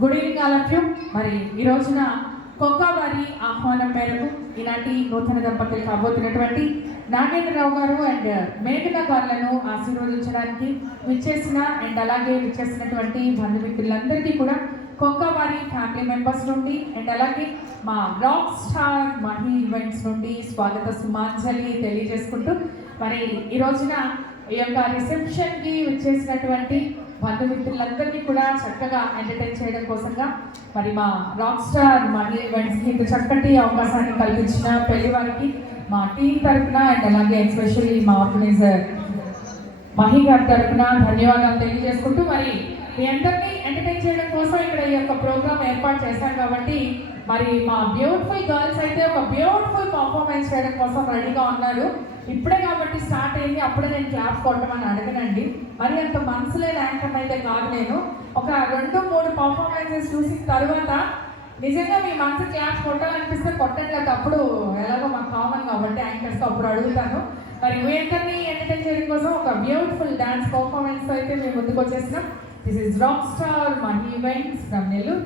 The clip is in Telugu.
Good evening all of you. మరి ఈ రోజున కొక్కా వారి ఆహ్వానం మేరకు ఈనాటి నూతన దంపతులు కాబోతున్నటువంటి నాగేంద్రరావు గారు అండ్ మేఘన గారులను ఆశీర్వదించడానికి విచ్చేసిన అండ్ అలాగే విచ్చేసినటువంటి బంధుమిత్రులందరికీ కూడా కొక్కా వారి ఫ్యామిలీ మెంబర్స్ నుండి అండ్ అలాగే మా రాక్ స్టార్ మహి ఈవెంట్స్ నుండి స్వాగత సుమాంజలి తెలియజేసుకుంటూ మరి ఈ రోజున ఈ యొక్క రిసెప్షన్కి విచ్చేసినటువంటి బంధుమిత్రులందరినీ కూడా చక్కగా ఎంటర్టైన్ చేయడం కోసంగా మరి మా రాక్ స్టార్ మనీ ఈవెంట్స్కి ఇంత చక్కటి అవకాశాన్ని కల్పించిన పెళ్లి వారికి మా టీం తరఫున అండ్ అలాగే ఎస్పెషల్లీ మా ఆర్గనైజర్ మహి గారి తరఫున ధన్యవాదాలు తెలియజేసుకుంటూ మరి మీ అందరినీ ఎంటర్టైన్ చేయడం కోసం ఇక్కడ ఈ యొక్క ప్రోగ్రామ్ ఏర్పాటు చేశారు కాబట్టి మరి మా బ్యూటిఫుల్ గర్ల్స్ అయితే ఒక బ్యూటిఫుల్ పర్ఫార్మెన్స్ చేయడం కోసం రెడీగా ఉన్నారు. ఇప్పుడే కాబట్టి స్టార్ట్ అయింది, అప్పుడే నేను క్లాప్ కొట్టమని అడగనండి. మరి అంత మనసులే యాంకర్ అయితే కాదు. నేను ఒక 2-3 పర్ఫార్మెన్సెస్ చూసిన తర్వాత నిజంగా మీ మనసు క్లాప్ కొట్టాలనిపిస్తే కొట్టట్లేదు, అప్పుడు ఎలాగో మాకు కామన్ కాబట్టి యాంకర్స్ అప్పుడు అడుగుతాను. మరి మీ అందరినీ ఎంటర్టైన్ చేయడం కోసం ఒక బ్యూటిఫుల్ డాన్స్ పర్ఫార్మెన్స్ అయితే మేము ముందుకు వచ్చేసినాం. This is rock star Mahi events from Nellore.